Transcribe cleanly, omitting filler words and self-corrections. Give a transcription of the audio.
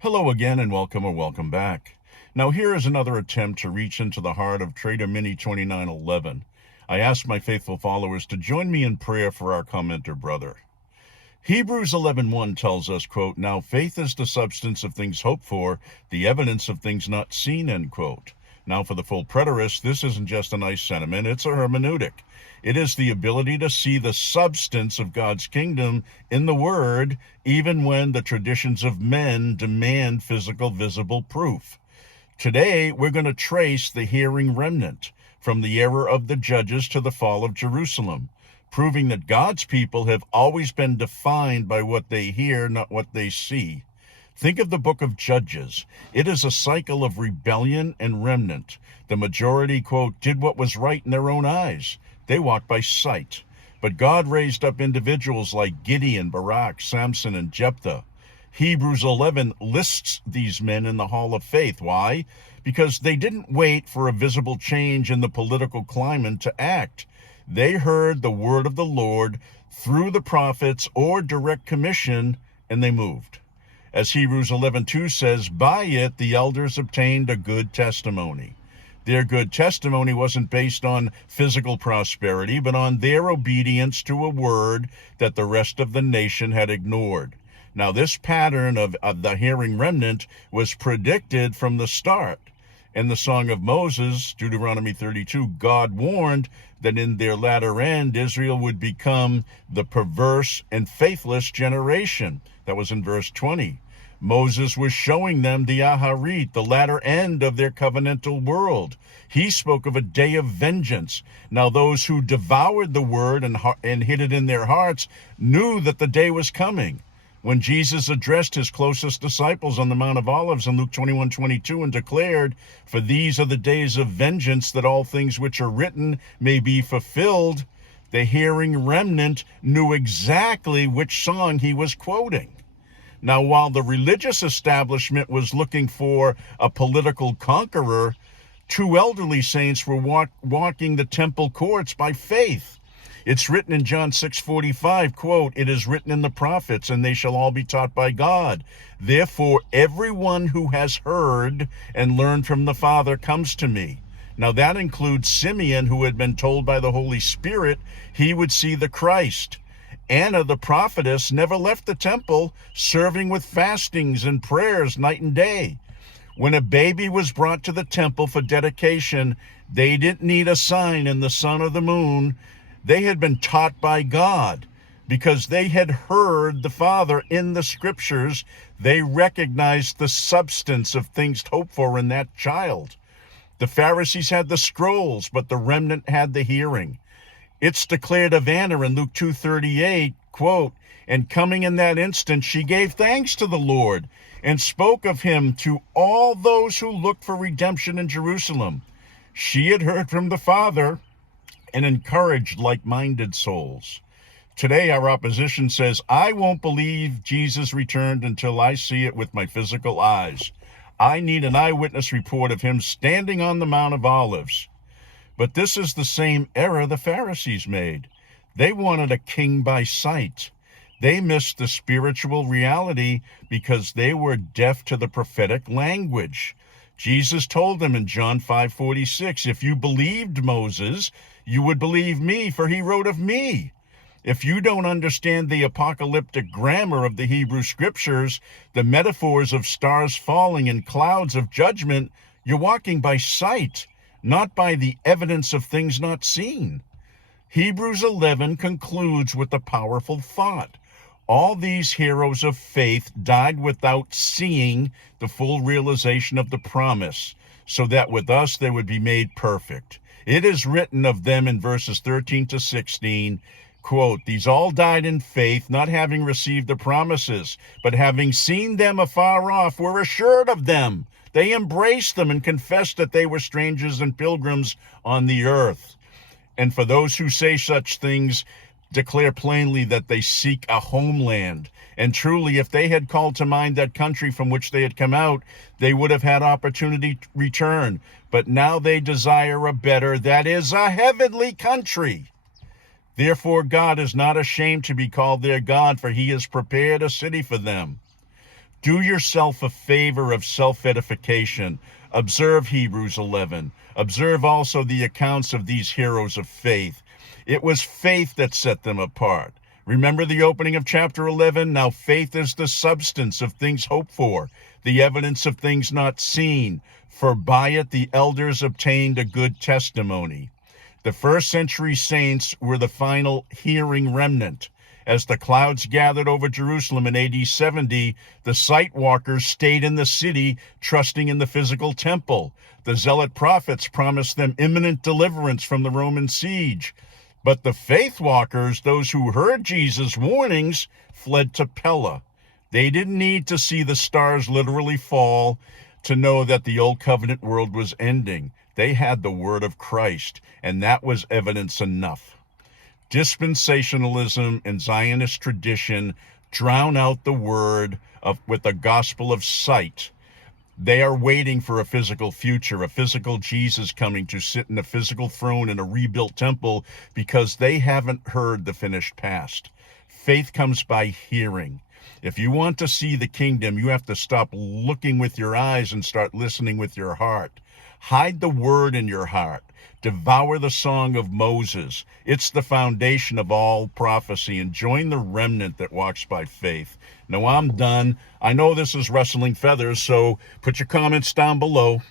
Hello again and welcome or welcome back. Now here is another attempt to reach into the heart of tradermini2911. I ask my faithful followers to join me in prayer for our commenter brother. Hebrews 11:1 tells us, quote, "Now faith is the substance of things hoped for, the evidence of things not seen," end quote. Now for the full preterist, this isn't just a nice sentiment, it's a hermeneutic. It is the ability to see the substance of God's kingdom in the Word, even when the traditions of men demand physical, visible proof. Today, we're going to trace the hearing remnant from the era of the judges to the fall of Jerusalem, proving that God's people have always been defined by what they hear, not what they see. Think of the book of Judges. It is a cycle of rebellion and remnant. The majority, quote, did what was right in their own eyes. They walked by sight. But God raised up individuals like Gideon, Barak, Samson, and Jephthah. Hebrews 11 lists these men in the hall of faith. Why? Because they didn't wait for a visible change in the political climate to act. They heard the word of the Lord through the prophets or direct commission, and they moved. As Hebrews 11:2 says, by it the elders obtained a good testimony. Their good testimony wasn't based on physical prosperity, but on their obedience to a word that the rest of the nation had ignored. Now, this pattern of the hearing remnant was predicted from the start. In the Song of Moses, Deuteronomy 32, God warned that in their latter end, Israel would become the perverse and faithless generation. That was in verse 20. Moses was showing them the Aharit, the latter end of their covenantal world. He spoke of a day of vengeance. Now those who devoured the word and hid it in their hearts knew that the day was coming. When Jesus addressed his closest disciples on the Mount of Olives in Luke 21:22 and declared, "For these are the days of vengeance, that all things which are written may be fulfilled," the hearing remnant knew exactly which song he was quoting. Now, while the religious establishment was looking for a political conqueror, two elderly saints were walking the temple courts by faith. It's written in John 6:45, quote, "It is written in the prophets, and they shall all be taught by God. Therefore, everyone who has heard and learned from the Father comes to me." Now, that includes Simeon, who had been told by the Holy Spirit he would see the Christ. Anna, the prophetess, never left the temple, serving with fastings and prayers night and day. When a baby was brought to the temple for dedication, they didn't need a sign in the sun or the moon. They had been taught by God because they had heard the Father in the scriptures. They recognized the substance of things hoped for in that child. The Pharisees had the scrolls, but the remnant had the hearing. It's declared of Anna in Luke 2:38, quote, "And coming in that instant, she gave thanks to the Lord and spoke of him to all those who looked for redemption in Jerusalem." She had heard from the Father and encouraged like-minded souls. Today, our opposition says, "I won't believe Jesus returned until I see it with my physical eyes. I need an eyewitness report of him standing on the Mount of Olives." But this is the same error the Pharisees made. They wanted a king by sight. They missed the spiritual reality because they were deaf to the prophetic language. Jesus told them in John 5:46, "If you believed Moses, you would believe me, for he wrote of me." If you don't understand the apocalyptic grammar of the Hebrew scriptures, the metaphors of stars falling and clouds of judgment, you're walking by sight, not by the evidence of things not seen. Hebrews 11 concludes with a powerful thought. All these heroes of faith died without seeing the full realization of the promise, so that with us they would be made perfect. It is written of them in verses 13 to 16, quote, "These all died in faith, not having received the promises, but having seen them afar off, were assured of them. They embraced them and confessed that they were strangers and pilgrims on the earth." And for those who say such things, declare plainly that they seek a homeland. And truly, if they had called to mind that country from which they had come out, they would have had opportunity to return. But now they desire a better, that is, a heavenly country. Therefore, God is not ashamed to be called their God, for he has prepared a city for them. Do yourself a favor of self-edification. Observe Hebrews 11. Observe also the accounts of these heroes of faith. It was faith that set them apart. Remember the opening of chapter 11? Now faith is the substance of things hoped for, the evidence of things not seen. For by it the elders obtained a good testimony. The first century saints were the final hearing remnant. As the clouds gathered over Jerusalem in AD 70, the sight walkers stayed in the city, trusting in the physical temple. The zealot prophets promised them imminent deliverance from the Roman siege. But the faith walkers, those who heard Jesus' warnings, fled to Pella. They didn't need to see the stars literally fall to know that the old covenant world was ending. They had the word of Christ, and that was evidence enough. Dispensationalism and Zionist tradition drown out the word with the gospel of sight. They are waiting for a physical future, a physical Jesus coming to sit in a physical throne in a rebuilt temple, because they haven't heard the finished past. Faith comes by hearing. If you want to see the kingdom, you have to stop looking with your eyes and start listening with your heart. Hide the word in your heart. Devour the song of Moses. It's the foundation of all prophecy. And join the remnant that walks by faith. Now I'm done. I know this is rustling feathers, so put your comments down below.